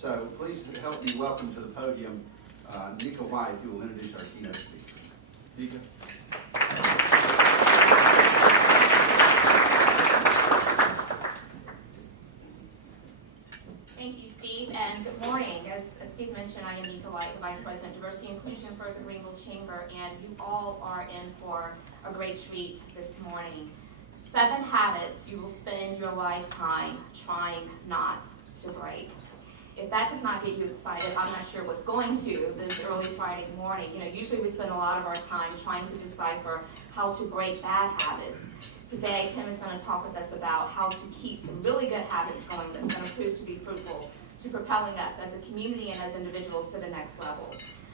So please help me welcome to the podium Nika White, who will introduce our keynote speaker. Nika. Thank you, Steve, and good morning. As Steve mentioned, I am Nika White, the Vice President, Diversity and Inclusion for the Greenville Chamber, and you all are in for a great treat this morning. 7 habits you will spend your lifetime trying not to break. If that does not get you excited, I'm not sure what's going to this early Friday morning. Usually we spend a lot of our time trying to decipher how to break bad habits. Today, Tim is going to talk with us about how to keep some really good habits going that's going to prove to be fruitful to propelling us as a community and as individuals to the next level.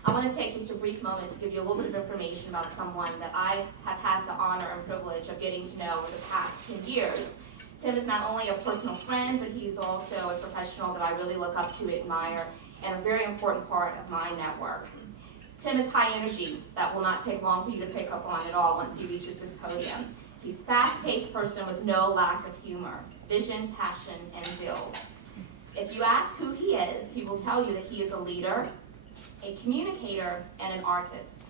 I want to take just a brief moment to give you a little bit of information about someone that I have had the honor and privilege of getting to know over the past 10 years. Tim is not only a personal friend, but he's also a professional that I really look up to, admire, and a very important part of my network. Tim is high energy. That will not take long for you to pick up on at all once he reaches this podium. He's a fast-paced person with no lack of humor, vision, passion, and zeal. If you ask who he is, he will tell you that he is a leader, a communicator, and an artist.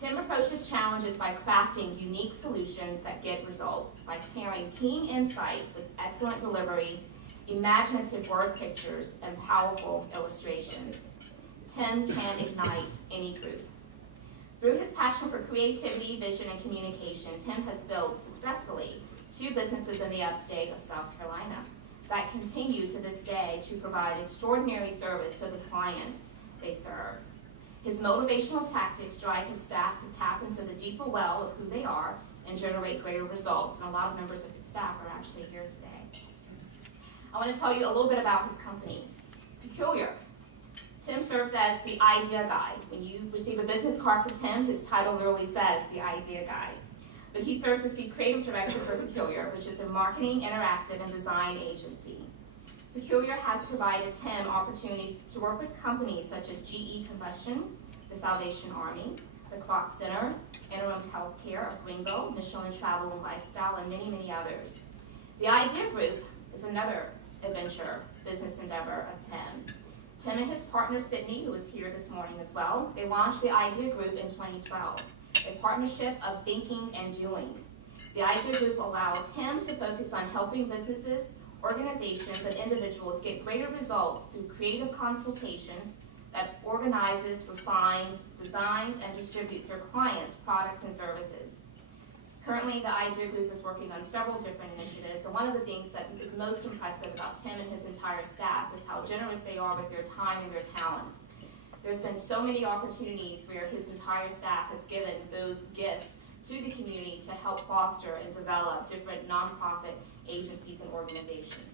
Tim approaches challenges by crafting unique solutions that get results, by pairing keen insights with excellent delivery, imaginative word pictures, and powerful illustrations. Tim can ignite any group. Through his passion for creativity, vision, and communication, Tim has built successfully 2 businesses in the upstate of South Carolina that continue to this day to provide extraordinary service to the clients they serve. His motivational tactics drive his staff to tap into the deeper well of who they are and generate greater results, and a lot of members of his staff are actually here today. I want to tell you a little bit about his company, Peculiar. Tim serves as the idea guy. When you receive a business card from Tim, his title literally says the idea guy. But he serves as the creative director for Peculiar, which is a marketing, interactive, and design agency. Peculiar has provided Tim opportunities to work with companies such as GE Combustion, the Salvation Army, the Kroc Center, Interim Healthcare of Greenville, Michelin Travel and Lifestyle, and many, many others. The Idea Group is another business endeavor of Tim. Tim and his partner Sydney, who is here this morning as well, they launched the Idea Group in 2012, a partnership of thinking and doing. The Idea Group allows him to focus on helping businesses, organizations, and individuals get greater results through creative consultation that organizes, refines, designs, and distributes their clients' products and services. Currently, the Idea Group is working on several different initiatives, and one of the things that is most impressive about Tim and his entire staff is how generous they are with their time and their talents. There's been so many opportunities where his entire staff has given those gifts to the community to help foster and develop different nonprofit agencies and organizations.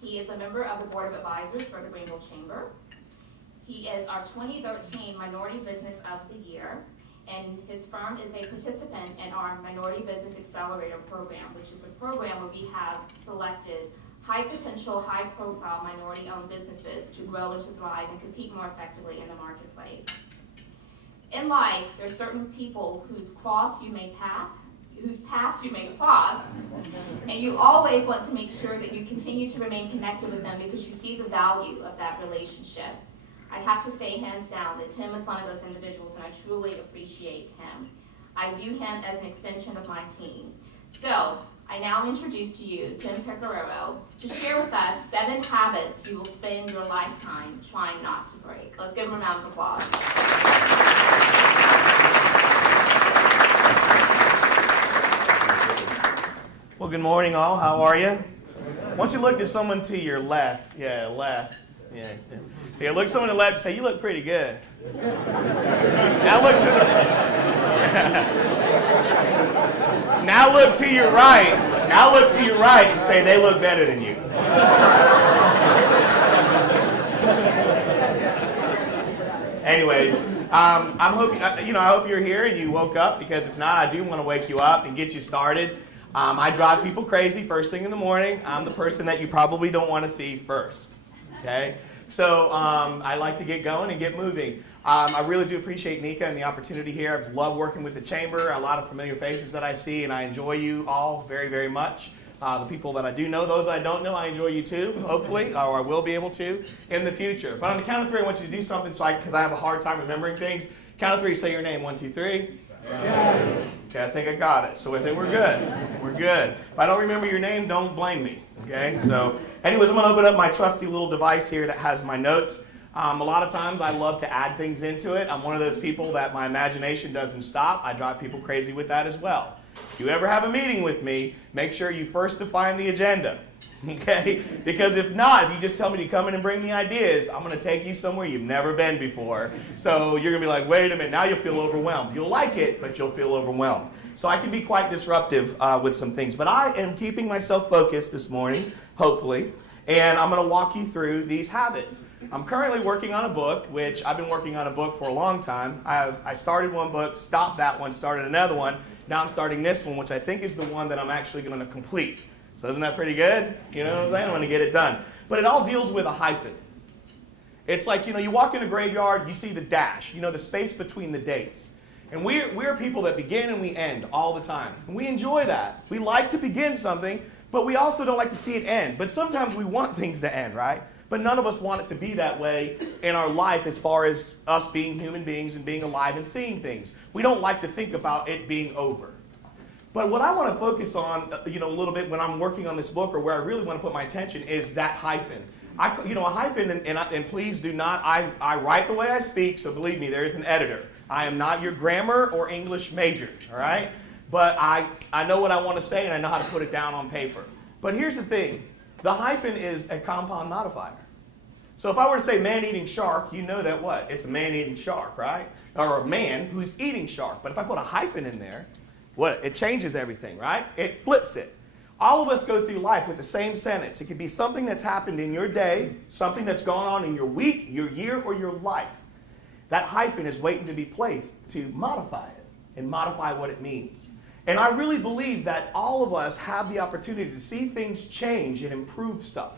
He is a member of the Board of Advisors for the Greenville Chamber. He is our 2013 Minority Business of the Year, and his firm is a participant in our Minority Business Accelerator program, which is a program where we have selected high potential, high profile minority-owned businesses to grow and to thrive and compete more effectively in the marketplace. In life, there's certain people whose paths you may cross, and you always want to make sure that you continue to remain connected with them because you see the value of that relationship. I have to say hands down that Tim is one of those individuals, and I truly appreciate him. I view him as an extension of my team. So I now introduce to you Tim Pecoraro to share with us 7 habits you will spend your lifetime trying not to break. Let's give him a round of applause. Well, good morning, all. How are you? Why don't you look to someone to your left? Yeah, left. Yeah. Look at someone to the left and say, "You look pretty good." Now look to the Now look to your right. Now look to your right and say, "They look better than you." Anyways, I hope you're here and you woke up, because if not, I do want to wake you up and get you started. I drive people crazy first thing in the morning. I'm the person that you probably don't want to see first. Okay? So I like to get going and get moving. I really do appreciate Nika and the opportunity here. I've loved working with the Chamber, a lot of familiar faces that I see, and I enjoy you all very, very much. The people that I do know, those I don't know, I enjoy you too, hopefully, or I will be able to in the future. But on the count of 3, I want you to do something because I have a hard time remembering things. Count of 3, say your name. 1, 2, 3. Yeah. Okay, I think I got it. So I think we're good. We're good. If I don't remember your name, don't blame me. Okay? So anyways, I'm going to open up my trusty little device here that has my notes. A lot of times I love to add things into it. I'm one of those people that my imagination doesn't stop. I drive people crazy with that as well. If you ever have a meeting with me, make sure you first define the agenda. Okay? Because if not, if you just tell me to come in and bring the ideas, I'm going to take you somewhere you've never been before. So you're going to be like, wait a minute, now you'll feel overwhelmed. You'll like it, but you'll feel overwhelmed. So I can be quite disruptive with some things. But I am keeping myself focused this morning, hopefully, and I'm going to walk you through these habits. I'm currently working on a book, which I've been working on a book for a long time. I started one book, stopped that one, started another one. Now I'm starting this one, which I think is the one that I'm actually going to complete. So isn't that pretty good? You know what I'm saying? I'm going to get it done. But it all deals with a hyphen. It's like, you walk in a graveyard, you see the dash, the space between the dates. And we're people that begin and we end all the time. And we enjoy that. We like to begin something, but we also don't like to see it end. But sometimes we want things to end, right? But none of us want it to be that way in our life as far as us being human beings and being alive and seeing things. We don't like to think about it being over. But what I want to focus on, a little bit when I'm working on this book, or where I really want to put my attention, is that hyphen. A hyphen, and please do not, I write the way I speak, so believe me, there is an editor. I am not your grammar or English major, all right? But I know what I want to say, and I know how to put it down on paper. But here's the thing. The hyphen is a compound modifier. So if I were to say man-eating shark, you know that what? It's a man-eating shark, right? Or a man who's eating shark. But if I put a hyphen in there, what? It changes everything, right? It flips it. All of us go through life with the same sentence. It could be something that's happened in your day, something that's gone on in your week, your year, or your life. That hyphen is waiting to be placed to modify it and modify what it means. And I really believe that all of us have the opportunity to see things change and improve stuff.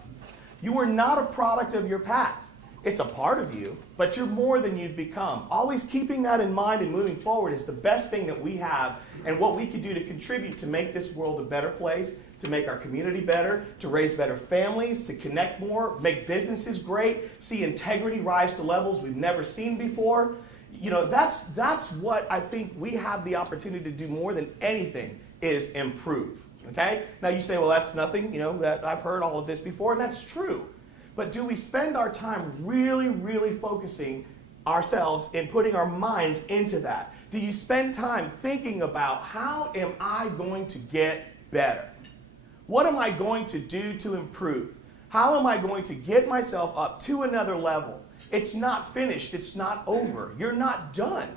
You are not a product of your past. It's a part of you, but you're more than you've become. Always keeping that in mind and moving forward is the best thing that we have and what we can do to contribute to make this world a better place, to make our community better, to raise better families, to connect more, make businesses great, see integrity rise to levels we've never seen before. That's what I think we have the opportunity to do more than anything is improve. Okay? Now you say, well, that's nothing, that I've heard all of this before, and that's true. But do we spend our time really, really focusing ourselves and putting our minds into that? Do you spend time thinking about how am I going to get better? What am I going to do to improve? How am I going to get myself up to another level? It's not finished. It's not over. You're not done.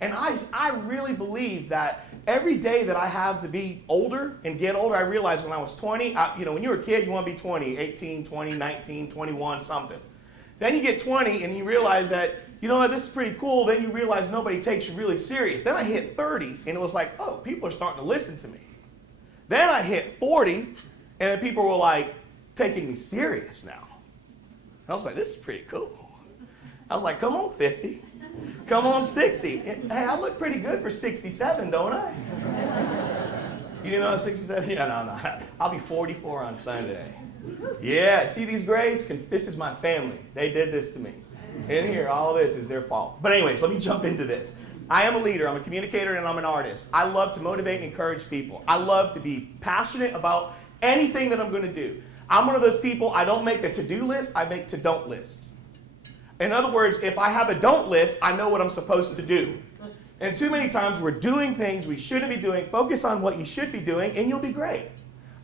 And I really believe that every day that I have to be older and get older, I realized when I was 20, when you're a kid, you want to be 20, 18, 20, 19, 21, something. Then you get 20 and you realize that, this is pretty cool. Then you realize nobody takes you really serious. Then I hit 30 and it was like, oh, people are starting to listen to me. Then I hit 40 and then people were like taking me serious now. I was like, this is pretty cool. I was like, come on, 50. Come on, 60. Hey, I look pretty good for 67, don't I? You didn't know I'm 67? Yeah, no. I'll be 44 on Sunday. Yeah, see these grays? This is my family. They did this to me. In here, all of this is their fault. But anyways, let me jump into this. I am a leader. I'm a communicator, and I'm an artist. I love to motivate and encourage people. I love to be passionate about anything that I'm going to do. I'm one of those people, I don't make a to-do list, I make to-don't lists. In other words, if I have a don't list, I know what I'm supposed to do. And too many times we're doing things we shouldn't be doing. Focus on what you should be doing, and you'll be great.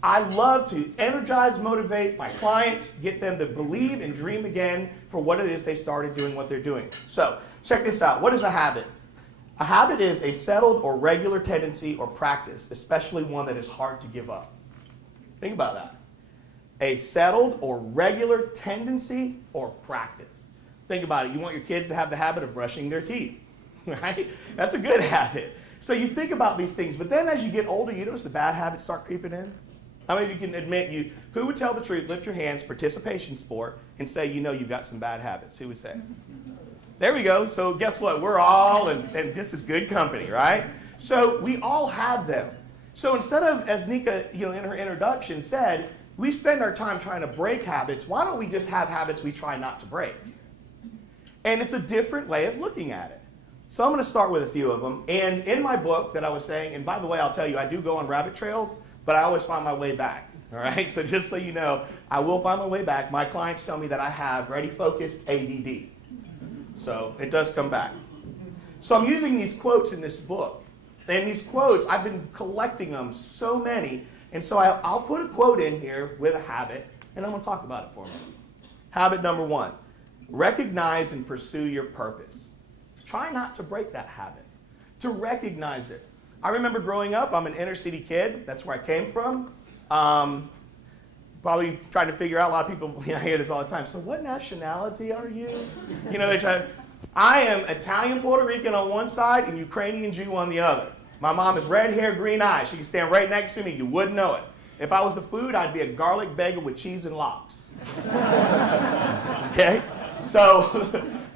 I love to energize, motivate my clients, get them to believe and dream again for what it is they started doing what they're doing. So check this out. What is a habit? A habit is a settled or regular tendency or practice, especially one that is hard to give up. Think about that. A settled or regular tendency or practice. Think about it. You want your kids to have the habit of brushing their teeth, right? That's a good habit. So you think about these things, but then as you get older, you notice the bad habits start creeping in. How many of you can admit who would tell the truth, lift your hands, participation sport, and say you've got some bad habits? Who would say? There we go. So guess what? We're all, and this is good company, right? So we all have them. So instead of, as Nika, in her introduction said, we spend our time trying to break habits, why don't we just have habits we try not to break? And it's a different way of looking at it. So I'm going to start with a few of them. And in my book that I was saying, and by the way, I'll tell you, I do go on rabbit trails, but I always find my way back. All right? So just so you know, I will find my way back. My clients tell me that I have ready, focused ADD. So it does come back. So I'm using these quotes in this book. And these quotes, I've been collecting them, so many. And so I'll put a quote in here with a habit, and I'm going to talk about it for a minute. Habit number 1, recognize and pursue your purpose. Try not to break that habit, to recognize it. I remember growing up, I'm an inner city kid. That's where I came from. Probably trying to figure out, a lot of people, I hear this all the time. So what nationality are you? They try to, I am Italian Puerto Rican on one side and Ukrainian Jew on the other. My mom is red hair, green eyes. She can stand right next to me. You wouldn't know it. If I was a food, I'd be a garlic bagel with cheese and lox. Okay? So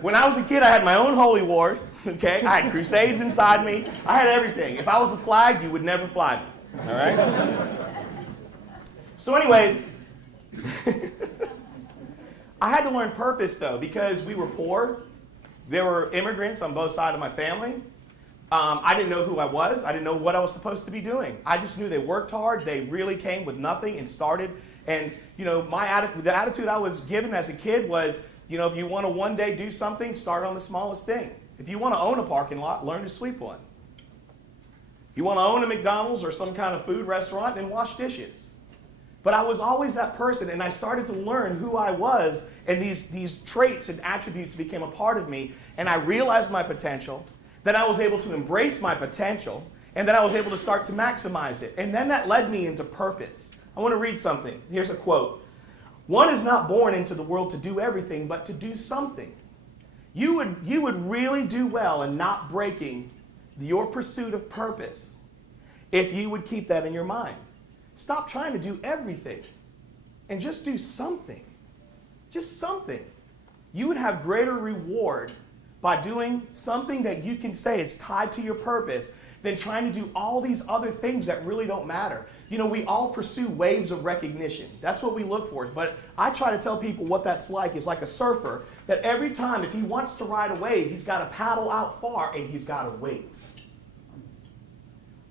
when I was a kid, I had my own holy wars. Okay? I had crusades inside me. I had everything. If I was a flag, you would never fly me. All right? So anyways, I had to learn purpose, though, because we were poor. There were immigrants on both sides of my family. I didn't know who I was. I didn't know what I was supposed to be doing. I just knew they worked hard. They really came with nothing and started. And, the attitude I was given as a kid was, if you want to one day do something, start on the smallest thing. If you want to own a parking lot, learn to sweep one. If you want to own a McDonald's or some kind of food restaurant, then wash dishes. But I was always that person, and I started to learn who I was, and these traits and attributes became a part of me, and I realized my potential. Then I was able to embrace my potential, and then I was able to start to maximize it. And then that led me into purpose. I want to read something. Here's a quote. One is not born into the world to do everything, but to do something. You would really do well in not breaking your pursuit of purpose if you would keep that in your mind. Stop trying to do everything and just do something. Just something. You would have greater reward by doing something that you can say is tied to your purpose than trying to do all these other things that really don't matter. We all pursue waves of recognition. That's what we look for. But I try to tell people what that's like. It's like a surfer that every time, if he wants to ride a wave, he's got to paddle out far and he's got to wait.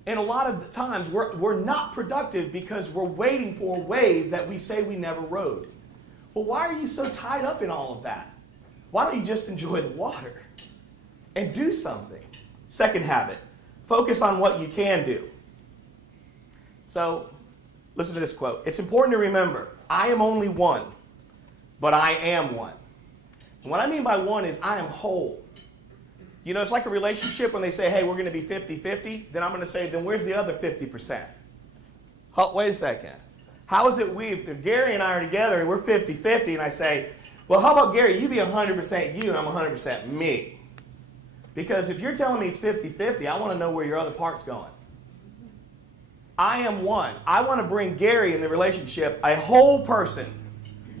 And a lot of the times, we're not productive because we're waiting for a wave that we say we never rode. Well, why are you so tied up in all of that? Why don't you just enjoy the water and do something? Second habit, focus on what you can do. So, listen to this quote. It's important to remember, I am only one, but I am one. And what I mean by one is I am whole. It's like a relationship when they say, hey, we're going to be 50-50. Then I'm going to say, then where's the other 50%? Wait a second. How is it if Gary and I are together and we're 50-50 and I say, well, how about Gary, you be 100% you and I'm 100% me? Because if you're telling me it's 50-50, I want to know where your other part's going. I am one. I want to bring Gary in the relationship a whole person.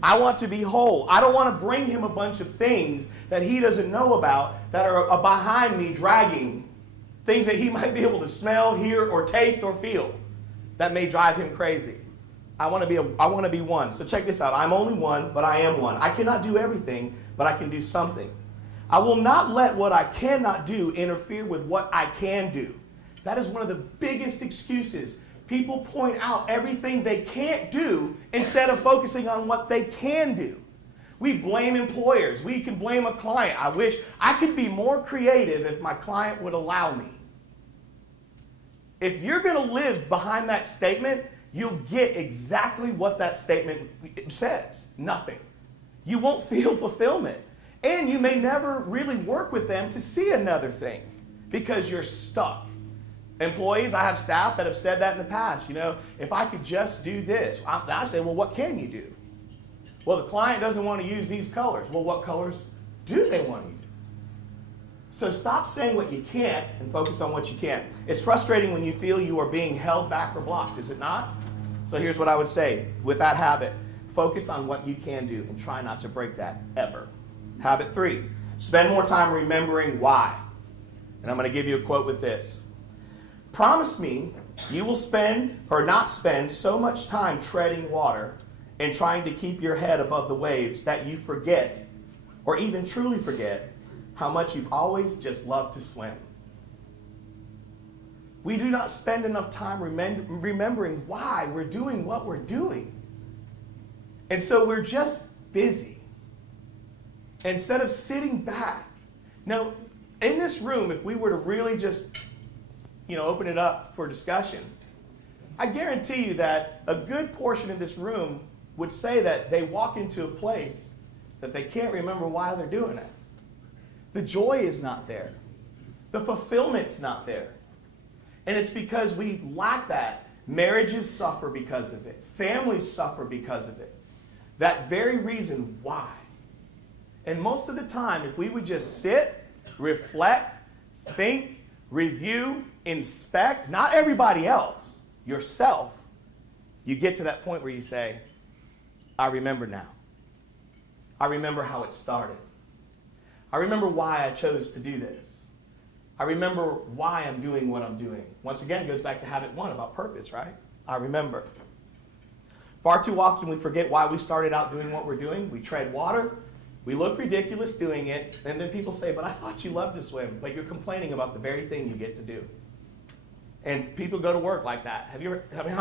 I want to be whole. I don't want to bring him a bunch of things that he doesn't know about that are behind me dragging, things that he might be able to smell, hear, or taste, or feel that may drive him crazy. I want to be one. So check this out. I'm only one, but I am one. I cannot do everything, but I can do something. I will not let what I cannot do interfere with what I can do. That is one of the biggest excuses. People point out everything they can't do instead of focusing on what they can do. We blame employers. We can blame a client. I wish I could be more creative if my client would allow me. If you're going to live behind that statement, you'll get exactly what that statement says. Nothing. You won't feel fulfillment. And you may never really work with them to see another thing because you're stuck. Employees, I have staff that have said that in the past. If I could just do this. I say, well, what can you do? Well, the client doesn't want to use these colors. Well, what colors do they want to use? So stop saying what you can't and focus on what you can. It's frustrating when you feel you are being held back or blocked, is it not? So here's what I would say with that habit. Focus on what you can do and try not to break that ever. Habit 3, spend more time remembering why. And I'm going to give you a quote with this. Promise me You will spend or not spend so much time treading water and trying to keep your head above the waves that you forget, or even truly forget, how much you've always just loved to swim. We do not spend enough time remembering why we're doing what we're doing. And so we're just busy. Instead of sitting back. Now, in this room, if we were to really just, open it up for discussion, I guarantee you that a good portion of this room would say that they walk into a place that they can't remember why they're doing it. The joy is not there. The fulfillment's not there. And it's because we lack that. Marriages suffer because of it. Families suffer because of it. That very reason why. And most of the time, if we would just sit, reflect, think, review, inspect, not everybody else, yourself, you get to that point where you say, I remember now. I remember how it started. I remember why I chose to do this. I remember why I'm doing what I'm doing. Once again, it goes back to habit 1 about purpose, right? I remember. Far too often we forget why we started out doing what we're doing. We tread water. We look ridiculous doing it. And then people say, but I thought you loved to swim. But you're complaining about the very thing you get to do. And people go to work like that. How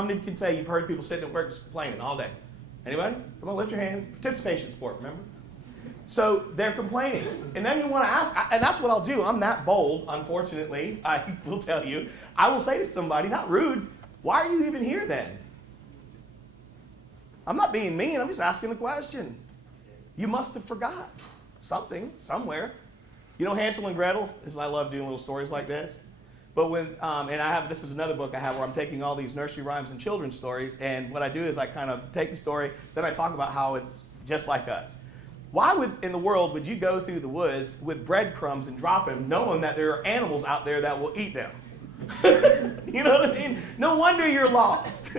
many of you can say you've heard people sitting at work just complaining all day? Anybody? Come on, lift your hands. Participation sport, remember? So they're complaining. And then you want to ask, and that's what I'll do. I'm that bold, unfortunately. I will tell you. I will say to somebody, not rude, why are you even here then? I'm not being mean. I'm just asking the question. You must have forgot something somewhere. Hansel and Gretel, I love doing little stories like this. But this is another book I have where I'm taking all these nursery rhymes and children's stories, and what I do is I kind of take the story, then I talk about how it's just like us. Why in the world would you go through the woods with breadcrumbs and drop them, knowing that there are animals out there that will eat them? You know what I mean? No wonder you're lost.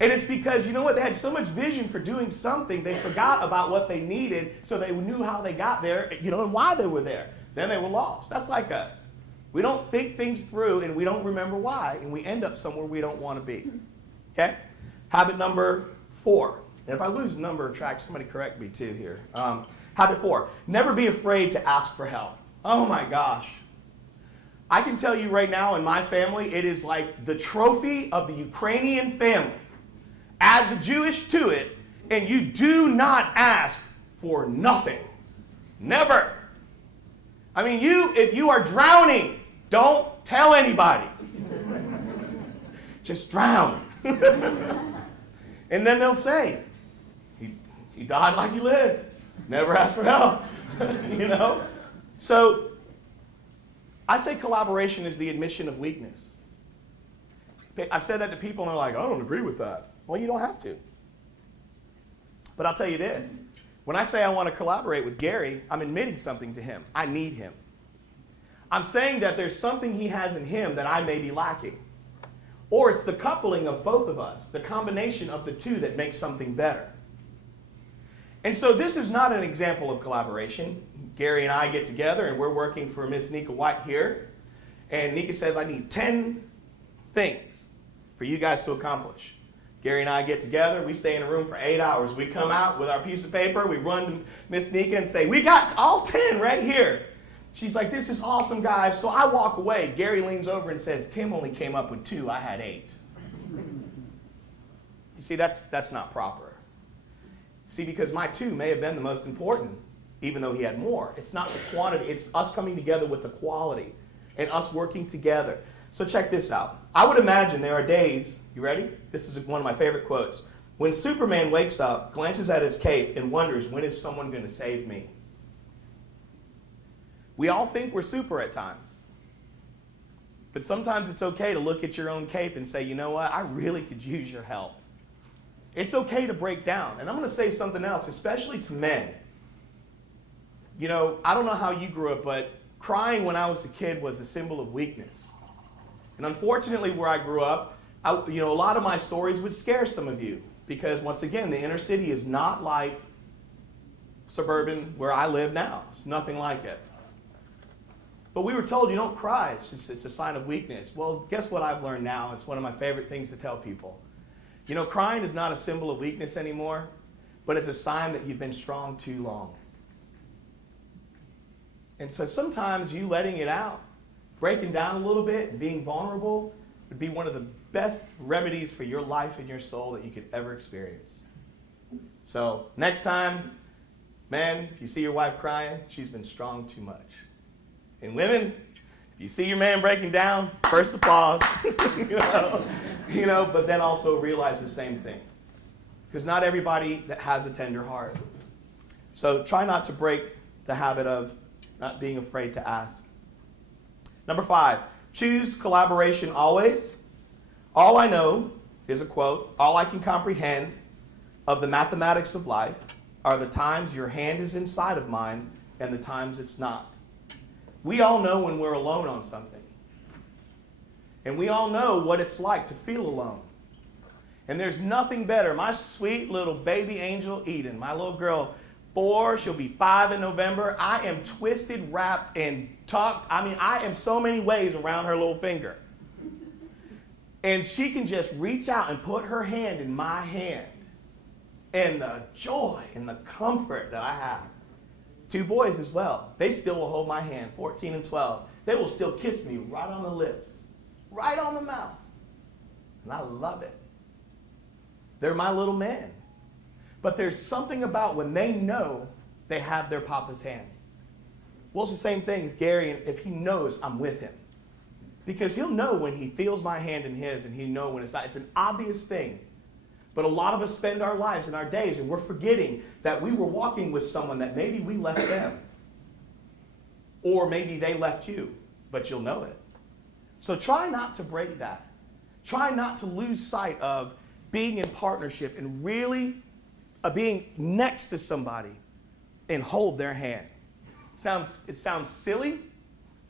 And it's because, they had so much vision for doing something, they forgot about what they needed, so they knew how they got there, and why they were there. Then they were lost. That's like us. We don't think things through, and we don't remember why, and we end up somewhere we don't want to be. Okay? Habit number 4. And if I lose number track, somebody correct me too here. Habit 4, never be afraid to ask for help. Oh my gosh. I can tell you right now in my family, it is like the trophy of the Ukrainian family. Add the Jewish to it, and you do not ask for nothing. Never. I mean, if you are drowning, don't tell anybody. Just drown. And then they'll say, he died like he lived. Never asked for help. So I say collaboration is the admission of weakness. I've said that to people and they're like, I don't agree with that. Well, you don't have to. But I'll tell you this. When I say I want to collaborate with Gary, I'm admitting something to him. I need him. I'm saying that there's something he has in him that I may be lacking. Or it's the coupling of both of us, the combination of the two that makes something better. And so this is not an example of collaboration. Gary and I get together and we're working for Miss Nika White here. And Nika says, I need 10 things for you guys to accomplish. Gary and I get together, we stay in a room for 8 hours. We come out with our piece of paper, we run to Miss Nika and say, we got all 10 right here. She's like, this is awesome, guys. So I walk away. Gary leans over and says, Tim only came up with 2, I had 8. You see, that's not proper. See, because my 2 may have been the most important, even though he had more. It's not the quantity, it's us coming together with the quality and us working together. So check this out. I would imagine there are days, you ready? This is one of my favorite quotes. When Superman wakes up, glances at his cape, and wonders, when is someone going to save me? We all think we're super at times. But sometimes it's okay to look at your own cape and say, you know what, I really could use your help. It's okay to break down. And I'm going to say something else, especially to men. I don't know how you grew up, but crying when I was a kid was a symbol of weakness. And unfortunately, where I grew up, a lot of my stories would scare some of you. Because once again, the inner city is not like suburban where I live now. It's nothing like it. But we were told you don't cry, it's a sign of weakness. Well, guess what I've learned now? It's one of my favorite things to tell people. You know, crying is not a symbol of weakness anymore, but it's a sign that you've been strong too long. And so sometimes you letting it out, breaking down a little bit, and being vulnerable would be one of the best remedies for your life and your soul that you could ever experience. So next time, man, if you see your wife crying, she's been strong too much. And women, if you see your man breaking down, first applause, but then also realize the same thing. Because not everybody that has a tender heart. So try not to break the habit of not being afraid to ask. Number 5, choose collaboration always. All I know, here's a quote, all I can comprehend of the mathematics of life are the times your hand is inside of mine and the times it's not. We all know when we're alone on something. And we all know what it's like to feel alone. And there's nothing better. My sweet little baby angel Eden, my little girl, 4, she'll be 5 in November. I am twisted, wrapped, and tucked. I am so many ways around her little finger. And she can just reach out and put her hand in my hand. And the joy and the comfort that I have. 2 boys as well. They still will hold my hand, 14 and 12. They will still kiss me right on the lips, right on the mouth. And I love it. They're my little men. But there's something about when they know they have their papa's hand. Well, it's the same thing with Gary if he knows I'm with him. Because he'll know when he feels my hand in his and he'll know when it's not. It's an obvious thing. But a lot of us spend our lives and our days and we're forgetting that we were walking with someone that maybe we left them. Or maybe they left you, but you'll know it. So try not to break that. Try not to lose sight of being in partnership and really being next to somebody and hold their hand. It sounds silly,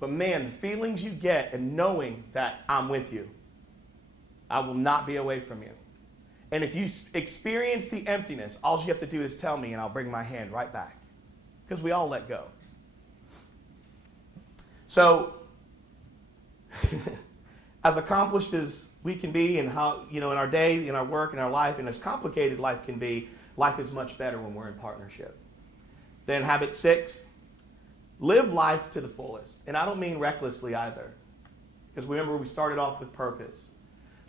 but man, the feelings you get and knowing that I'm with you, I will not be away from you. And if you experience the emptiness, all you have to do is tell me and I'll bring my hand right back. Because we all let go. So, as accomplished as we can be and how, in our day, in our work, in our life, and as complicated life can be, life is much better when we're in partnership. Then habit 6, live life to the fullest. And I don't mean recklessly either. Because remember, we started off with purpose.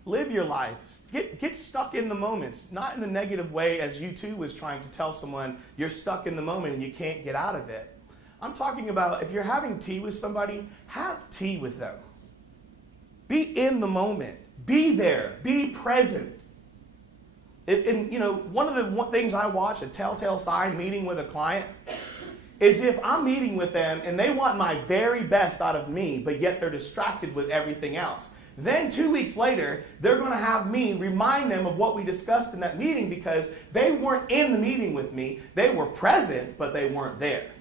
Live your life. Get stuck in the moments. Not in the negative way as you too was trying to tell someone you're stuck in the moment and you can't get out of it. I'm talking about if you're having tea with somebody, have tea with them. Be in the moment. Be there. Be present. One of the things I watch, a telltale sign meeting with a client, is if I'm meeting with them and they want my very best out of me, but yet they're distracted with everything else. Then 2 weeks later, they're going to have me remind them of what we discussed in that meeting because they weren't in the meeting with me. They were present, but they weren't there.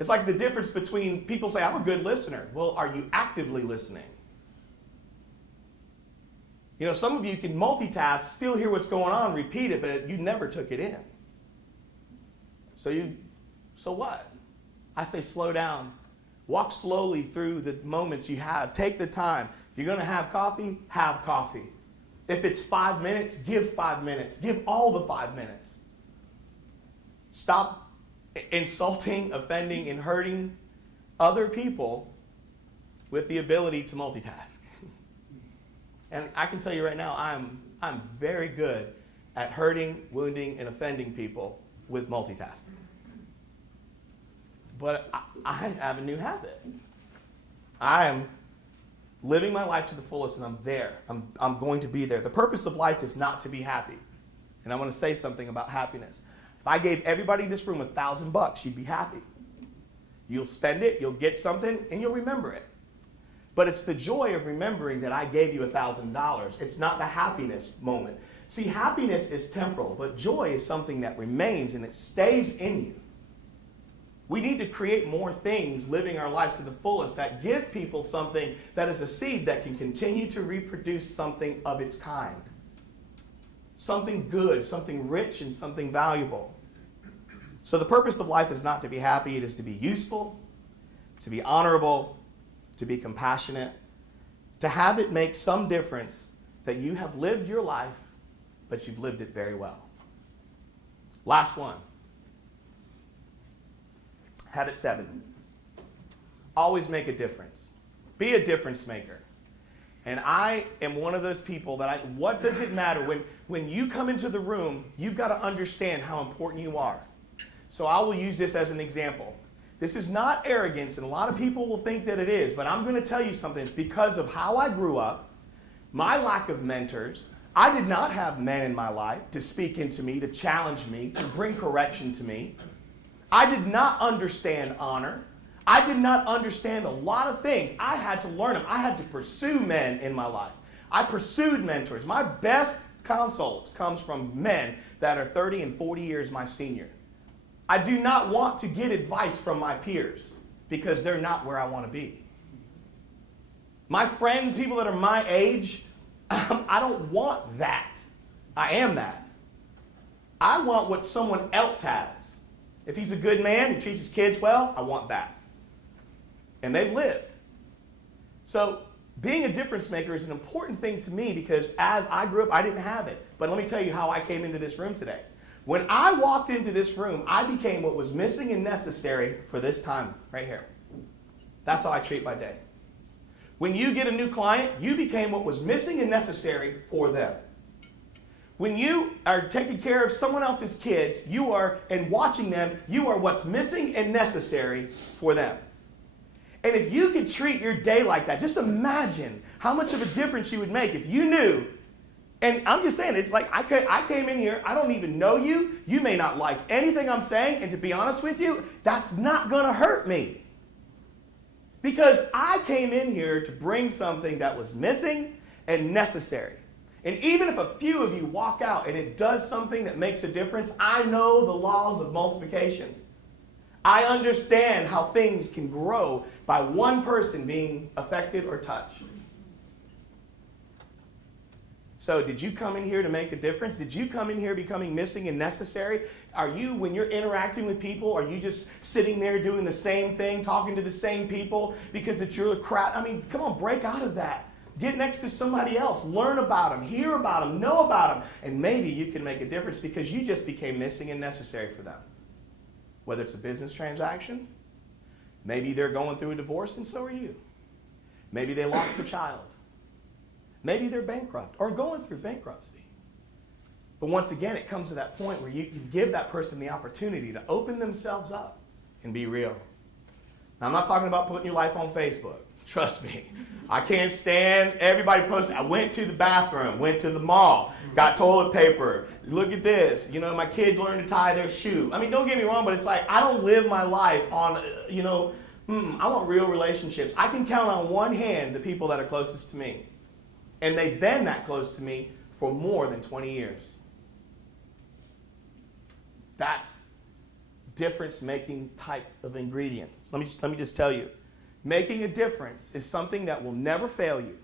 It's like the difference between people say, I'm a good listener. Well, are you actively listening? Some of you can multitask, still hear what's going on, repeat it, but you never took it in. So what? I say slow down. Walk slowly through the moments you have. Take the time. You're going to have coffee? Have coffee. If it's 5 minutes, give 5 minutes. Give all the 5 minutes. Stop insulting, offending, and hurting other people with the ability to multitask. And I can tell you right now, I'm very good at hurting, wounding, and offending people with multitasking. But I have a new habit. I am living my life to the fullest, and I'm there. I'm going to be there. The purpose of life is not to be happy. And I want to say something about happiness. If I gave everybody in this room $1,000, you'd be happy. You'll spend it, you'll get something, and you'll remember it. But it's the joy of remembering that I gave you $1,000. It's not the happiness moment. See, happiness is temporal, but joy is something that remains and it stays in you. We need to create more things living our lives to the fullest that give people something that is a seed that can continue to reproduce something of its kind. Something good, something rich, and something valuable. So the purpose of life is not to be happy, it is to be useful, to be honorable, to be compassionate, to have it make some difference that you have lived your life, but you've lived it very well. Last one. Habit 7. Always make a difference. Be a difference maker. And I am one of those people that what does it matter? When you come into the room, you've got to understand how important you are. So I will use this as an example. This is not arrogance, and a lot of people will think that it is, but I'm going to tell you something. It's because of how I grew up, my lack of mentors. I did not have men in my life to speak into me, to challenge me, to bring correction to me. I did not understand honor. I did not understand a lot of things. I had to learn them. I had to pursue men in my life. I pursued mentors. My best consult comes from men that are 30 and 40 years my senior. I do not want to get advice from my peers because they're not where I want to be. My friends, people that are my age, I don't want that. I am that. I want what someone else has. If he's a good man, he treats his kids well, I want that. And they've lived. So being a difference maker is an important thing to me because as I grew up, I didn't have it. But let me tell you how I came into this room today. When I walked into this room, I became what was missing and necessary for this time right here. That's how I treat my day. When you get a new client, you became what was missing and necessary for them. When you are taking care of someone else's kids, and watching them, you are what's missing and necessary for them. And if you could treat your day like that, just imagine how much of a difference you would make if you knew. And I'm just saying, it's like I came in here, I don't even know you. You may not like anything I'm saying, and to be honest with you, that's not going to hurt me. Because I came in here to bring something that was missing and necessary. And even if a few of you walk out and it does something that makes a difference, I know the laws of multiplication. I understand how things can grow by one person being affected or touched. So did you come in here to make a difference? Did you come in here becoming missing and necessary? Are you, when you're interacting with people, are you just sitting there doing the same thing, talking to the same people because it's your crowd? I mean, come on, break out of that. Get next to somebody else. Learn about them. Hear about them. Know about them. And maybe you can make a difference because you just became missing and necessary for them. Whether it's a business transaction, maybe they're going through a divorce and so are you. Maybe they lost a child. Maybe they're bankrupt or going through bankruptcy. But once again, it comes to that point where you can give that person the opportunity to open themselves up and be real. Now, I'm not talking about putting your life on Facebook. Trust me. I can't stand everybody posting. I went to the bathroom, went to the mall, got toilet paper. Look at this. You know, my kid learned to tie their shoe. I mean, don't get me wrong, but it's like I don't live my life on, I want real relationships. I can count on one hand the people that are closest to me. And they've been that close to me for more than 20 years. That's difference-making type of ingredients. Let me just tell you. Making a difference is something that will never fail you.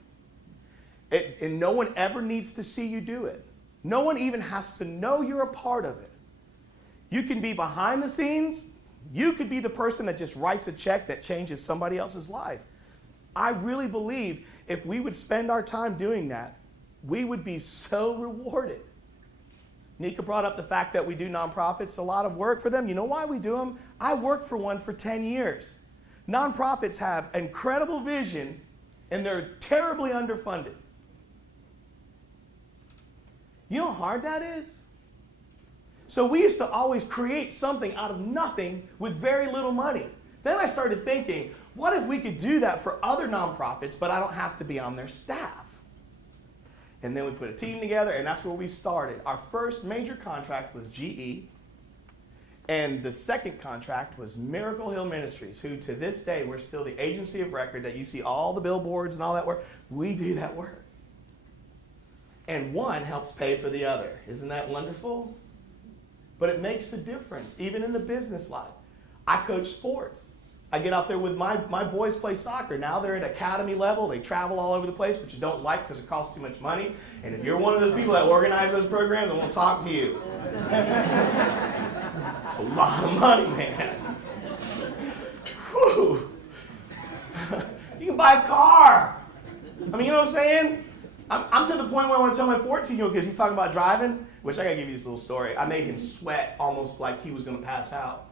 And no one ever needs to see you do it. No one even has to know you're a part of it. You can be behind the scenes. You could be the person that just writes a check that changes somebody else's life. I really believe if we would spend our time doing that, we would be so rewarded. Nika brought up the fact that we do nonprofits, a lot of work for them. You know why we do them? I worked for one for 10 years. Nonprofits have incredible vision, and they're terribly underfunded. You know how hard that is? So we used to always create something out of nothing with very little money. Then I started thinking, what if we could do that for other nonprofits, but I don't have to be on their staff? And then we put a team together, and that's where we started. Our first major contract was GE. And the second contract was Miracle Hill Ministries, who to this day, we're still the agency of record that you see all the billboards and all that work. We do that work. And one helps pay for the other. Isn't that wonderful? But it makes a difference, even in the business life. I coach sports. I get out there with my boys play soccer. Now they're at academy level. They travel all over the place, but you don't like because it costs too much money. And if you're one of those people that organize those programs, I won't talk to you. It's a lot of money, man. Whew. can buy a car. I mean, you know what I'm saying? I'm to the point where I want to tell my 14-year-old, because he's talking about driving, which I got to give you this little story. I made him sweat almost like he was going to pass out.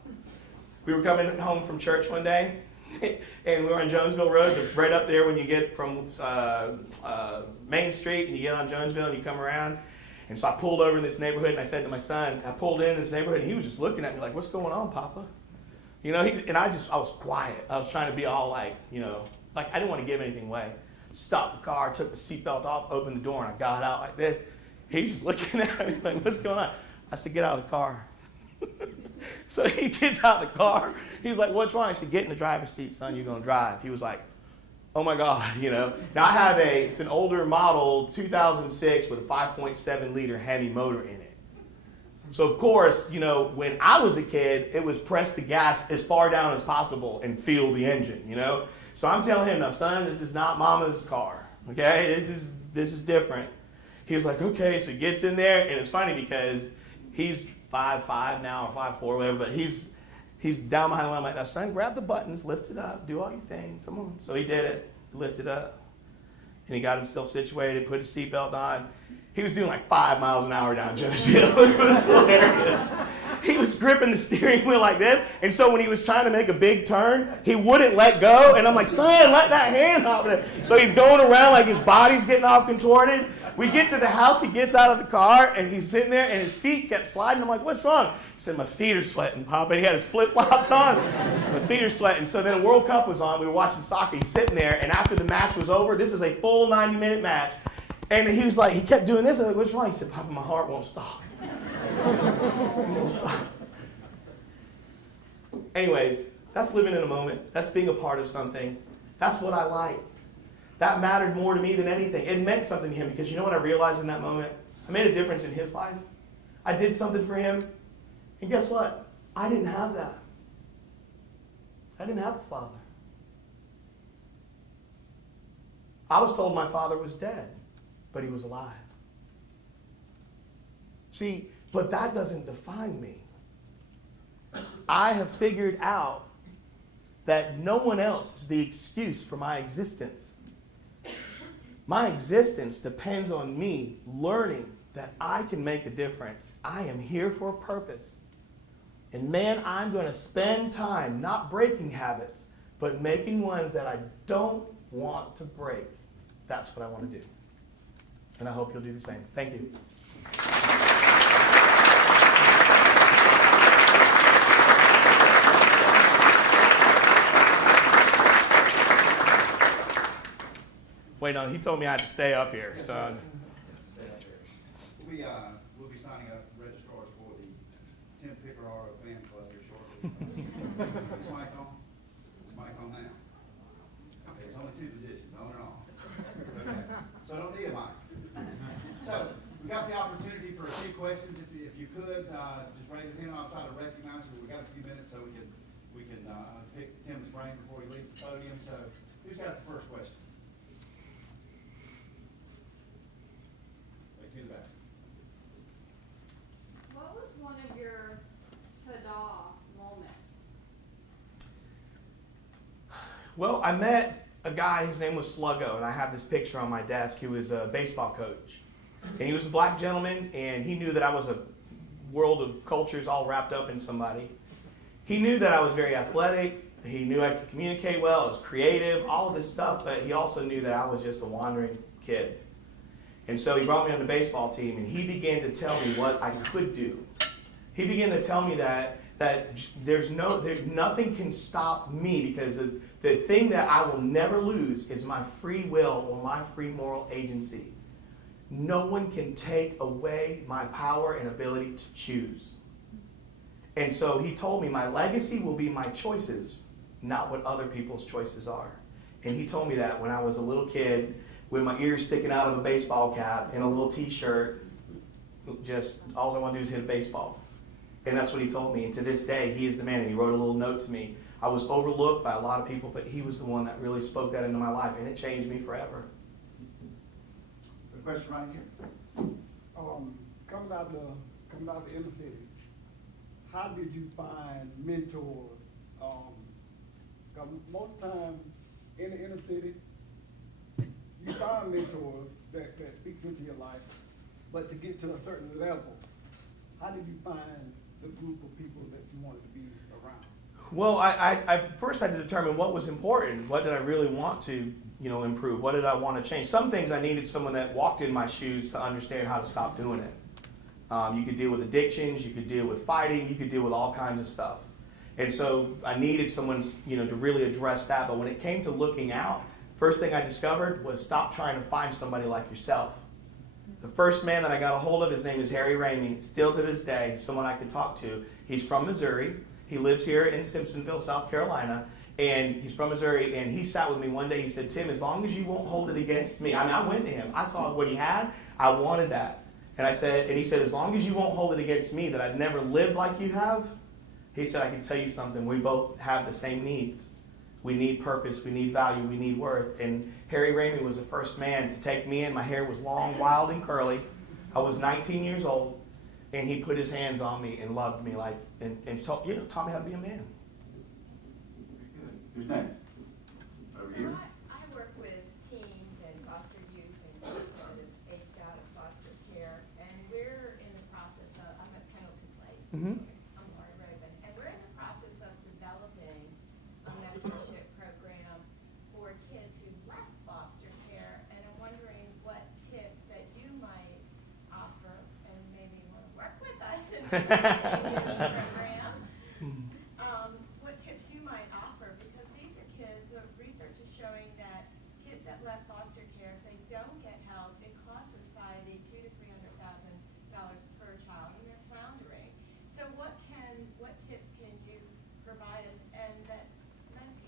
We were coming home from church one day, and we were on Jonesville Road, right up there when you get from Main Street and you get on Jonesville and you come around. And so I pulled over in this neighborhood, and I said to my son, I pulled in this neighborhood, and he was just looking at me like, what's going on, Papa? You know, I was quiet. I was trying to be all like, you know, like I didn't want to give anything away. Stopped the car, took the seatbelt off, opened the door, and I got out like this. He's just looking at me like, what's going on? I said, get out of the car. So he gets out of the car. He's like, what's wrong? I said, get in the driver's seat, son, you're going to drive. He was like, oh my God, you know. Now I have it's an older model, 2006, with a 5.7 liter Hemi motor in it. So of course, you know, when I was a kid, it was press the gas as far down as possible and feel the engine, you know. So I'm telling him, now son, this is not mama's car, okay? This is different. He was like, okay, so he gets in there, and it's funny because he's 5'5" now, or 5'4", whatever, but he's down behind the wheel. I'm like, now son, grab the buttons, lift it up, do all your thing, come on. So he did it, lifted up, and he got himself situated, put his seatbelt on. He was doing like 5 miles an hour down Jonesville. It was hilarious. He was gripping the steering wheel like this, and so when he was trying to make a big turn, he wouldn't let go, and I'm like, son, let that hand out there. So he's going around like his body's getting all contorted. We get to the house, he gets out of the car, and he's sitting there, and his feet kept sliding. I'm like, what's wrong? He said, my feet are sweating, Papa. And he had his flip-flops on. He said, my feet are sweating. So then the World Cup was on. We were watching soccer. He's sitting there, and after the match was over, this is a full 90-minute match, and he was like, he kept doing this. I was like, what's wrong? He said, Papa, my heart won't stop. It won't stop. Anyways, that's living in a moment. That's being a part of something. That's what I like. That mattered more to me than anything. It meant something to him because you know what I realized in that moment? I made a difference in his life. I did something for him. And guess what? I didn't have that. I didn't have a father. I was told my father was dead, but he was alive. See, but that doesn't define me. I have figured out that no one else is the excuse for my existence. My existence depends on me learning that I can make a difference. I am here for a purpose. And man, I'm going to spend time not breaking habits, but making ones that I don't want to break. That's what I want to do. And I hope you'll do the same. Thank you. Wait, no, he told me I had to stay up here. So We'll be signing up registrars for the Tim Pecoraro fan club here shortly. Is Mike on? Is Mike on now? Okay, there's only 2 positions, on and off. Okay, so I don't need a mic. So we got the opportunity for a few questions. If you could, just raise your hand. I'll try to recognize you. We got a few minutes, so we can pick Tim's brain before he leaves the podium. So who's got the first question? Right to the back. What was one of your ta-da moments? well, I met a guy, his name was Sluggo, and I have this picture on my desk. He was a baseball coach. And he was a black gentleman, and he knew that I was a world of cultures all wrapped up in somebody. He knew that I was very athletic. He knew I could communicate well. I was creative, all of this stuff, but he also knew that I was just a wandering kid. And so he brought me on the baseball team, and he began to tell me what I could do. He began to tell me that there's nothing can stop me, because the thing that I will never lose is my free will or my free moral agency. No one can take away my power and ability to choose. And so he told me my legacy will be my choices, not what other people's choices are. And he told me that when I was a little kid with my ears sticking out of a baseball cap and a little t-shirt, just all I want to do is hit a baseball. And that's what he told me. And to this day, he is the man. And he wrote a little note to me. I was overlooked by a lot of people, but he was the one that really spoke that into my life, and it changed me forever. A question right here. Coming out the inner city, how did you find mentors? 'Cause most times in the inner city, you find mentors that speaks into your life, but to get to a certain level, how did you find the group of people that you wanted to be around? Well, I first had to determine what was important. What did I really want to, improve? What did I want to change? Some things I needed someone that walked in my shoes to understand how to stop doing it. You could deal with addictions, you could deal with fighting, you could deal with all kinds of stuff. And so I needed someone, to really address that. But when it came to looking out, first thing I discovered was stop trying to find somebody like yourself. The first man that I got a hold of, his name is Harry Ramey. Still to this day, someone I could talk to. He's from Missouri. He lives here in Simpsonville, South Carolina. And he's from Missouri. And he sat with me one day. He said, Tim, as long as you won't hold it against me. I went to him. I saw what he had. I wanted that. And he said, as long as you won't hold it against me that I've never lived like you have, he said, I can tell you something. We both have the same needs. We need purpose, we need value, we need worth. And Harry Ramey was the first man to take me in. My hair was long, wild, and curly. I was 19 years old, and he put his hands on me and loved me and taught me how to be a man. Good. Who's next? Over here. I work with teens and foster youth and kids that have aged out of foster care, and we're in the process of, I'm at Penalty Place. Mm-hmm. I'm Laurie Raven, and we're in the process of developing a mentorship program for kids who left foster care, and I'm wondering what tips that you might offer, and maybe want to work with us in developing this program. What tips you might offer, because these are kids, the research is showing that kids that left foster care, if they don't get help, it costs society $200,000 to $300,000 per child, and they're floundering. So what tips can you provide us, and that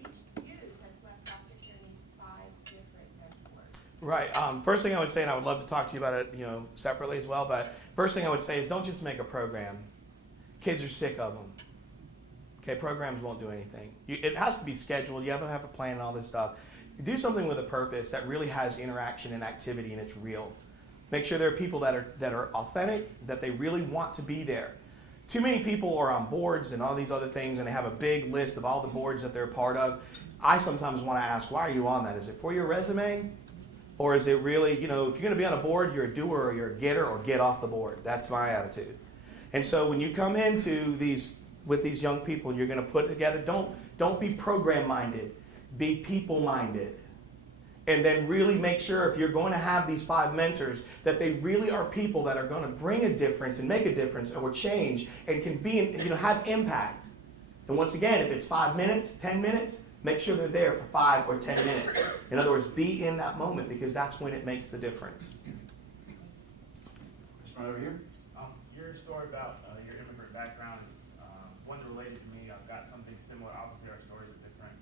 each youth that's left foster care needs 5 different mentors? Right. First thing I would say, and I would love to talk to you about it, separately as well, but first thing I would say is don't just make a program. Kids are sick of them. Okay, programs won't do anything. It has to be scheduled. You have to have a plan and all this stuff. Do something with a purpose that really has interaction and activity, and it's real. Make sure there are people that are authentic, that they really want to be there. Too many people are on boards and all these other things, and they have a big list of all the boards that they're a part of. I sometimes want to ask, why are you on that? Is it for your resume? Or is it really, if you're going to be on a board, you're a doer or you're a getter, or get off the board. That's my attitude. And so when you come into with these young people and you're going to put together, don't be program-minded. Be people-minded. And then really make sure if you're going to have these 5 mentors that they really are people that are going to bring a difference and make a difference or change and can be, have impact. And once again, if it's 5 minutes, 10 minutes, make sure they're there for 5 or 10 minutes. In other words, be in that moment, because that's when it makes the difference. This one over here. Your story about your immigrant background is one that related to me. I've got something similar. Obviously, our stories are different,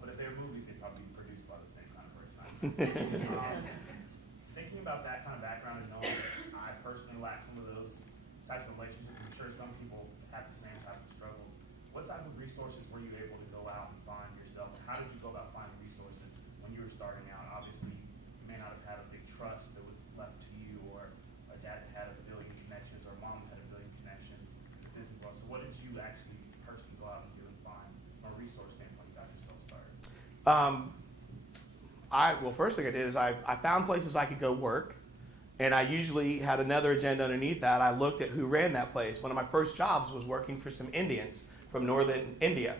but if they were movies, they'd probably be produced by the same kind of person. Thinking about that kind of background and knowing I personally lack some of those types of relationships, I'm sure some people have the same type of struggles. What type of resources were you able to go out and find yourself? And how did you go about finding resources when you were starting out? Obviously, you may not have had a big trust that was left to you, or a dad that had a billion connections, or mom had a billion connections in the business world. So what did you actually personally go out and do and find from a resource standpoint got yourself started? First thing I did is I found places I could go work, and I usually had another agenda underneath that. I looked at who ran that place. One of my first jobs was working for some Indians from northern India,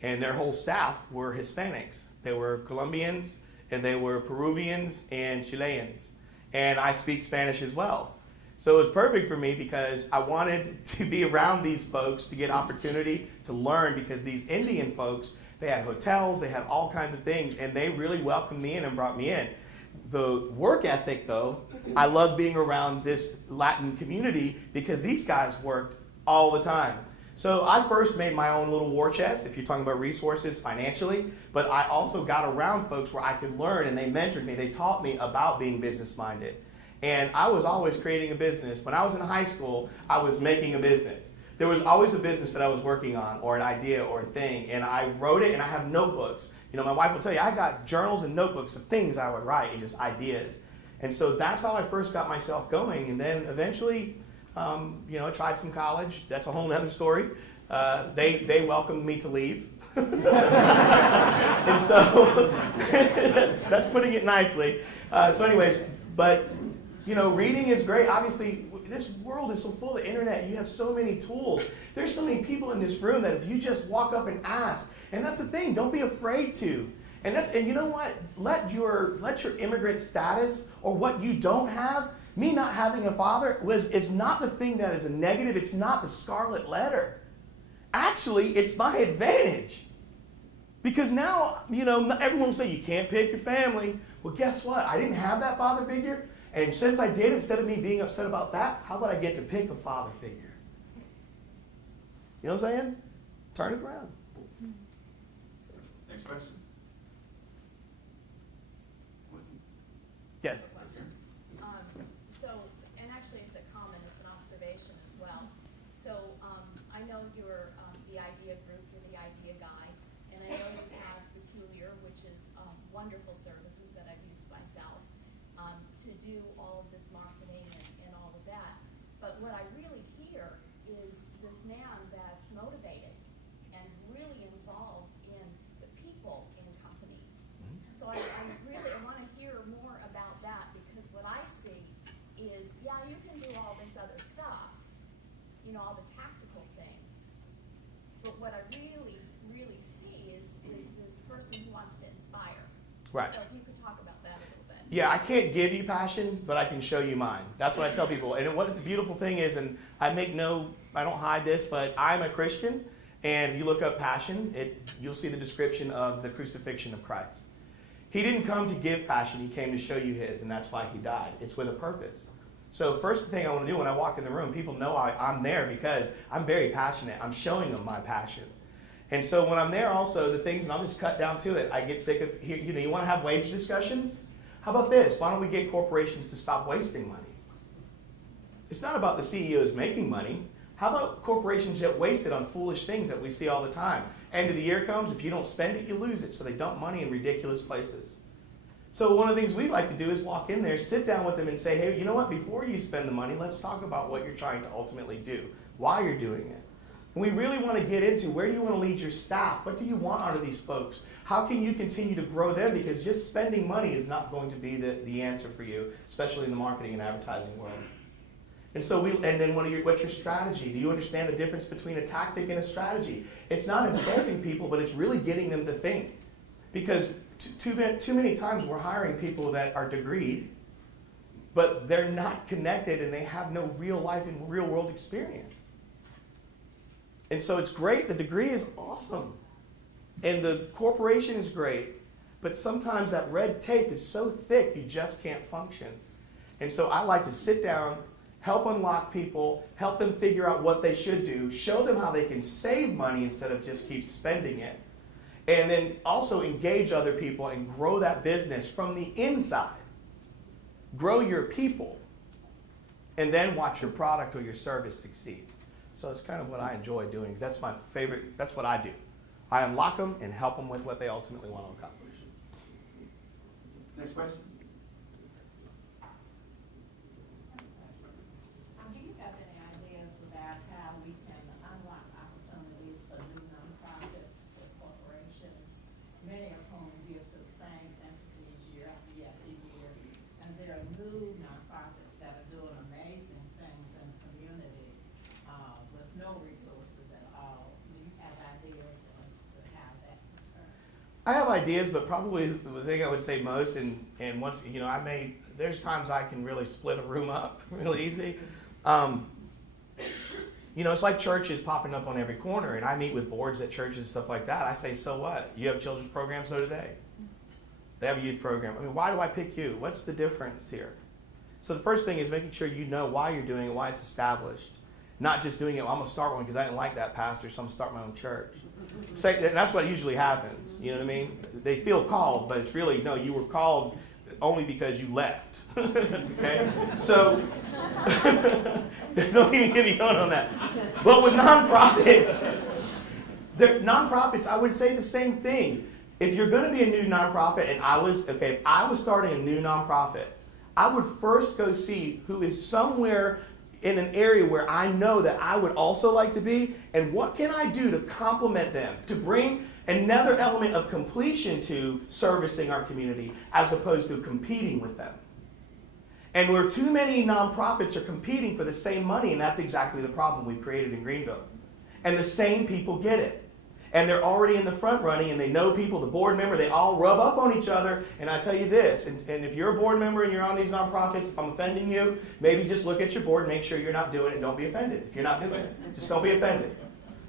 and their whole staff were Hispanics. They were Colombians, and they were Peruvians and Chileans, and I speak Spanish as well. So it was perfect for me because I wanted to be around these folks to get opportunity to learn, because these Indian folks, they had hotels, they had all kinds of things, and they really welcomed me in and brought me in. The work ethic, though, I love being around this Latin community because these guys worked all the time. So I first made my own little war chest, if you're talking about resources financially, but I also got around folks where I could learn, and they mentored me. They taught me about being business-minded. And I was always creating a business. When I was in high school, I was making a business. There was always a business that I was working on, or an idea or a thing, and I wrote it, and I have notebooks. My wife will tell you, I got journals and notebooks of things I would write and just ideas. And so that's how I first got myself going. And then eventually, I tried some college. That's a whole other story. They welcomed me to leave. And so that's putting it nicely. So anyways, but reading is great. Obviously, this world is so full of the internet. You have so many tools. There's so many people in this room that if you just walk up and ask, and that's the thing, don't be afraid to. And you know what? Let your immigrant status or what you don't have, me not having a father, is not the thing that is a negative. It's not the scarlet letter. Actually, it's my advantage. Because now, everyone will say you can't pick your family. Well, guess what? I didn't have that father figure. And since I did, instead of me being upset about that, how about I get to pick a father figure? You know what I'm saying? Turn it around. Next question. Yes. So, and actually it's a comment, it's an observation as well. So, I know you're the idea group, you're the idea guy, and I know you have Peculiar, which is wonderful services that I've used myself to do all of this marketing and all of that. But what I really hear is this man that's motivated and really involved in the people in companies. So I want to hear more about that, because what I see is, yeah, you can do all this other stuff, all the tactical things. But what I really, really see is this person who wants to inspire. Right. So if you could talk about that a little bit. Yeah, I can't give you passion, but I can show you mine. That's what I tell people. And what the beautiful thing is, and I don't hide this, but I'm a Christian. And if you look up passion, you'll see the description of the crucifixion of Christ. He didn't come to give passion, he came to show you his, and that's why he died. It's with a purpose. So first thing I want to do when I walk in the room, people know I'm there because I'm very passionate. I'm showing them my passion. And so when I'm there also, the things, and I'll just cut down to it, I get sick of, you want to have wage discussions? How about this? Why don't we get corporations to stop wasting money? It's not about the CEOs making money. How about corporations that waste it on foolish things that we see all the time? End of the year comes, if you don't spend it, you lose it. So they dump money in ridiculous places. So one of the things we like to do is walk in there, sit down with them and say, hey, you know what, before you spend the money, let's talk about what you're trying to ultimately do, why you're doing it. And we really want to get into where do you want to lead your staff? What do you want out of these folks? How can you continue to grow them? Because just spending money is not going to be the answer for you, especially in the marketing and advertising world. And so then what's your strategy? Do you understand the difference between a tactic and a strategy? It's not insulting people, but it's really getting them to think. Because too many times we're hiring people that are degreed, but they're not connected and they have no real life and real world experience. And so it's great, the degree is awesome. And the corporation is great, but sometimes that red tape is so thick you just can't function. And so I like to sit down, help unlock people, help them figure out what they should do, show them how they can save money instead of just keep spending it. And then also engage other people and grow that business from the inside. Grow your people. And then watch your product or your service succeed. So it's kind of what I enjoy doing. That's my favorite, that's what I do. I unlock them and help them with what they ultimately want to accomplish. Next question. Do you have any ideas about how we can unlock opportunities for new nonprofits, for corporations, many of whom give to the same entities year after year after year? And there are new nonprofits that are doing amazing things in the community with no resources at all. Do you have ideas as to how that can occur? I have ideas, but probably the thing I would say most, and once, there's times I can really split a room up really easy. It's like churches popping up on every corner, and I meet with boards at churches, stuff like that. I say, so what? You have a children's program, so do they. They have a youth program. I mean, why do I pick you? What's the difference here? So the first thing is making sure you know why you're doing it, why it's established. Not just doing it, well, I'm going to start one because I didn't like that pastor, so I'm going to start my own church. And that's what usually happens, you know what I mean? They feel called, but it's really, no, you were called only because you left. Okay? So, don't even get me going on that. But with nonprofits, I would say the same thing. If you're going to be a new nonprofit, and if I was starting a new nonprofit, I would first go see who is somewhere in an area where I know that I would also like to be, and what can I do to complement them, to bring another element of completion to servicing our community as opposed to competing with them. And where too many nonprofits are competing for the same money, and that's exactly the problem we've created in Greenville. And the same people get it. And they're already in the front running, and they know people, the board member, they all rub up on each other. And I tell you this, and if you're a board member and you're on these nonprofits, if I'm offending you, maybe just look at your board and make sure you're not doing it and don't be offended. If you're not doing it, just don't be offended.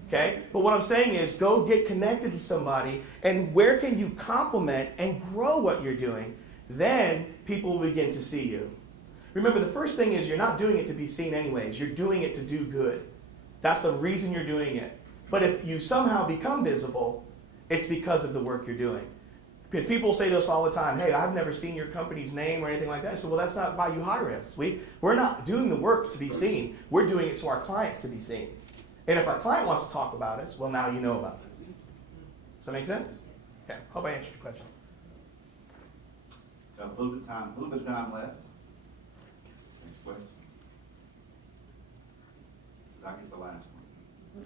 Okay? But what I'm saying is go get connected to somebody, and where can you complement and grow what you're doing? Then people will begin to see you. Remember, the first thing is you're not doing it to be seen anyways. You're doing it to do good. That's the reason you're doing it. But if you somehow become visible, it's because of the work you're doing. Because people say to us all the time, hey, I've never seen your company's name or anything like that. I said, well, that's not why you hire us. We're not doing the work to be seen. We're doing it so our clients to be seen. And if our client wants to talk about us, well, now you know about it. Does that make sense? Okay, hope I answered your question. Got a little bit of time left. Next question. I get the last one.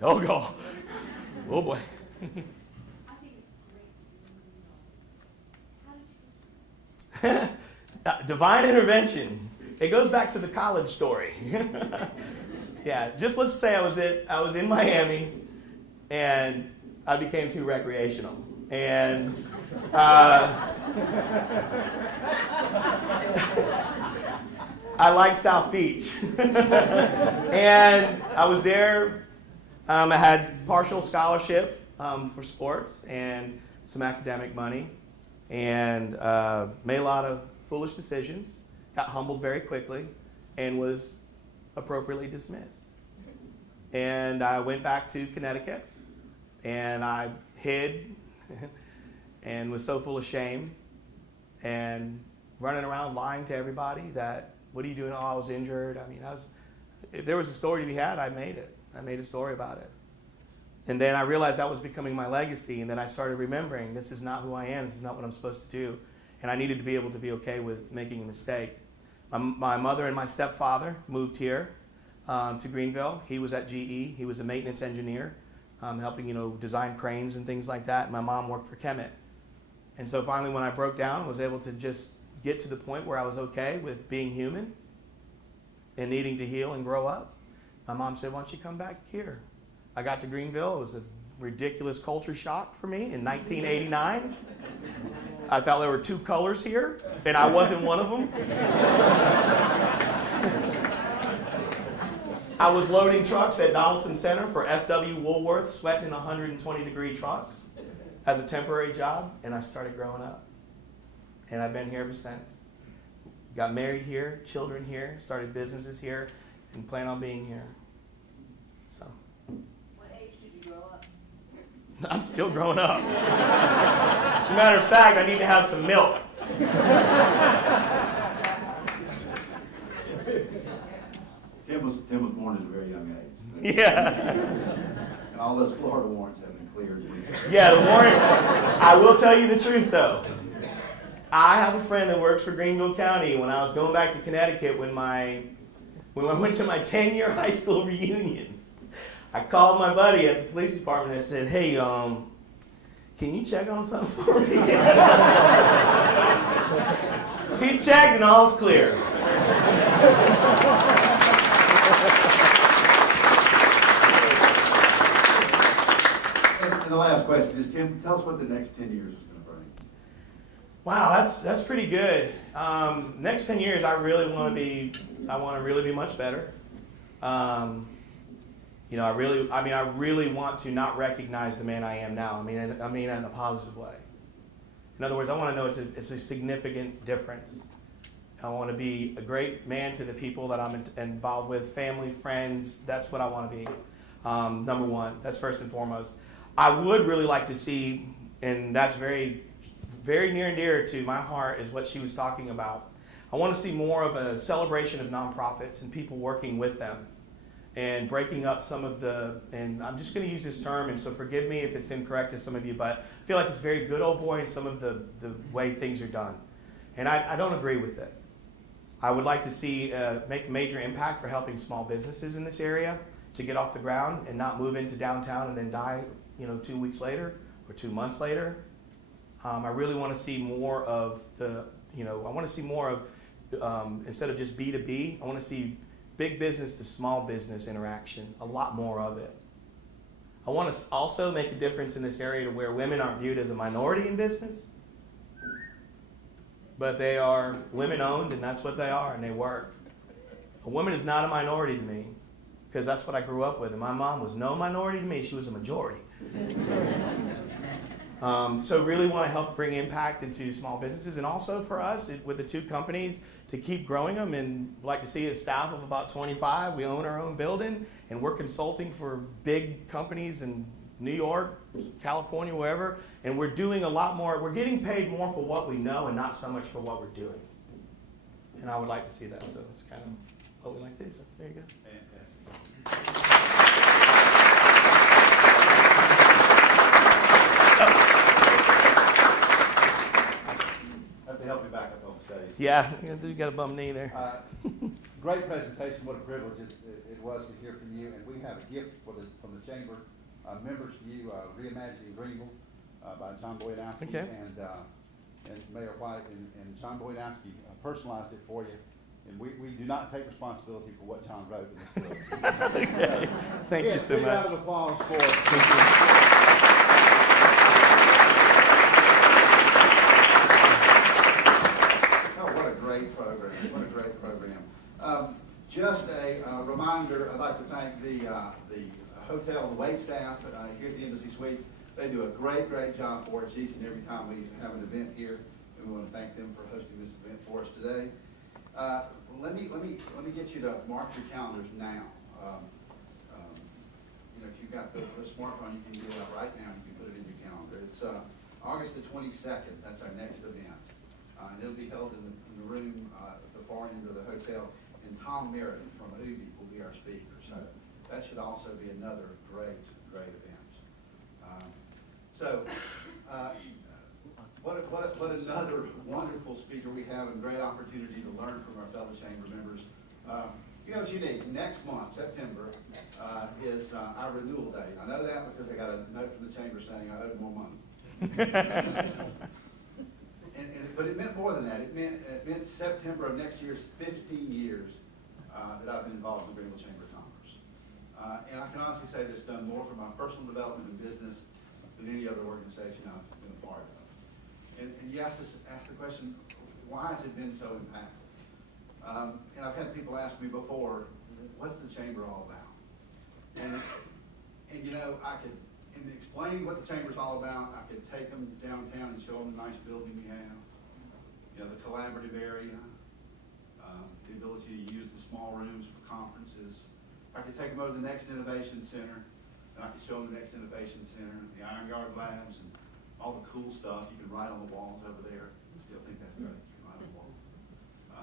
Oh, God. Oh, boy. I think it's great. How did you? Divine intervention. It goes back to the college story. Yeah, just let's say I was in Miami, and I became too recreational, and I liked South Beach, and I was there. I had partial scholarship for sports and some academic money, and made a lot of foolish decisions, got humbled very quickly, and was appropriately dismissed. And I went back to Connecticut, and I hid and was so full of shame and running around lying to everybody that, what are you doing? Oh, I was injured. I mean, if there was a story to be had, I made it. I made a story about it. And then I realized that was becoming my legacy, and then I started remembering this is not who I am, this is not what I'm supposed to do. And I needed to be able to be okay with making a mistake. My mother and my stepfather moved here to Greenville. He was at GE. He was a maintenance engineer, helping design cranes and things like that. My mom worked for Kemet. And so finally when I broke down, I was able to just get to the point where I was okay with being human and needing to heal and grow up. My mom said, why don't you come back here? I got to Greenville. It was a ridiculous culture shock for me in 1989. I thought there were two colors here, and I wasn't one of them. I was loading trucks at Donaldson Center for FW Woolworth, sweating in 120-degree trucks as a temporary job, and I started growing up. And I've been here ever since. Got married here, children here, started businesses here, and plan on being here. So. What age did you grow up? I'm still growing up. As a matter of fact, I need to have some milk. Tim was born at a very young age. Yeah. And all those Florida warrants have been cleared. Yeah, the warrants. I will tell you the truth, though. I have a friend that works for Greenville County. When I was going back to Connecticut, when I went to my 10-year high school reunion, I called my buddy at the police department and I said, hey, can you check on something for me? He checked and all's clear. And the last question is, Tim, tell us what the next 10 years is going to bring. Wow, that's pretty good. Next 10 years, I want to really be much better. I really want to not recognize the man I am now. I mean in a positive way. In other words, I want to know it's a significant difference. I want to be a great man to the people that I'm involved with, family, friends. That's what I want to be. Number one, that's first and foremost. I would really like to see, and that's very, very near and dear to my heart, is what she was talking about. I want to see more of a celebration of nonprofits and people working with them and breaking up some of and I'm just going to use this term, and so forgive me if it's incorrect to some of you, but I feel like it's very good old boy in some of the way things are done. And I don't agree with it. I would like to see make a major impact for helping small businesses in this area to get off the ground and not move into downtown and then die 2 weeks later. or 2 months later. I really want to see more of I want to see more of, instead of just B2B, I want to see big business to small business interaction, a lot more of it. I want to also make a difference in this area to where women aren't viewed as a minority in business, but they are women owned, and that's what they are, and they work. A woman is not a minority to me, because that's what I grew up with, and my mom was no minority to me, she was a majority. So really want to help bring impact into small businesses, and also for us with the two companies to keep growing them, and like to see a staff of about 25. We own our own building, and we're consulting for big companies in New York, California, wherever, and we're doing a lot more. We're getting paid more for what we know and not so much for what we're doing. And I would like to see that, so it's kind of what we like to do. So there you go. Fantastic. I have to help you back up on stage. Yeah, you got a bum knee there. Great presentation. What a privilege it was to hear from you. And we have a gift from the chamber members to you, Reimagining Greenville by John Boydowski. Okay. And Mayor White and John Boydowski personalized it for you. And we do not take responsibility for what John wrote in this book. Okay. Thank you so Big round much. of applause for Thank you. Oh, what a great program. What a great program. Just a reminder, I'd like to thank the hotel and wait staff here at the Embassy Suites. They do a great job for us each and every time we have an event here. And we want to thank them for hosting this event for us today. Let me get you to mark your calendars now. If you've got the smartphone, you can get it out right now. You can put it in your calendar. It's August the 22nd. That's our next event. And it'll be held in the room at the far end of the hotel. And Tom Merritt from UBI will be our speaker. So that should also be another great event. What another wonderful speaker we have, and great opportunity to learn from our fellow chamber members. You know what's unique? Next month, September, is our renewal date. I know that because I got a note from the chamber saying I owed more money. But it meant more than that. It meant September of next year's 15 years that I've been involved in the Greenville Chamber of Commerce. And I can honestly say that it's done more for my personal development and business than any other organization I've been a part of. And you ask the question, why has it been so impactful? And I've had people ask me before, what's the chamber all about? And you know, in explaining what the chamber's all about, I could take them downtown and show them the nice building we have, you know, the collaborative area, the ability to use the small rooms for conferences. I could take them over to the Next Innovation Center, and I could show them the Next Innovation Center, the Iron Yard Labs, and all the cool stuff you can write on the walls over there. I still think that's great. You can write on the wall.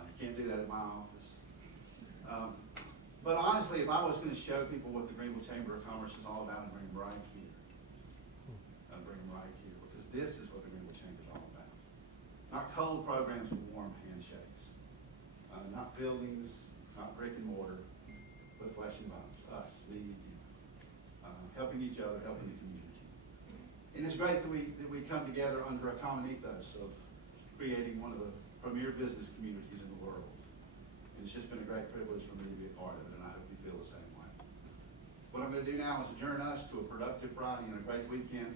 You can't do that at my office. But honestly, if I was going to show people what the Greenville Chamber of Commerce is all about, I'd bring them right here. I'd bring them right here, because this is what the Greenville Chamber is all about. Not cold programs, but warm handshakes. Not buildings, not brick and mortar, but flesh and bones. Us, me and you. Helping each other, helping the community. And it's great that we come together under a common ethos of creating one of the premier business communities in the world. And it's just been a great privilege for me to be a part of it, and I hope you feel the same way. What I'm going to do now is adjourn us to a productive Friday and a great weekend.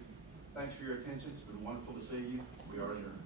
Thanks for your attention. It's been wonderful to see you. We are adjourned.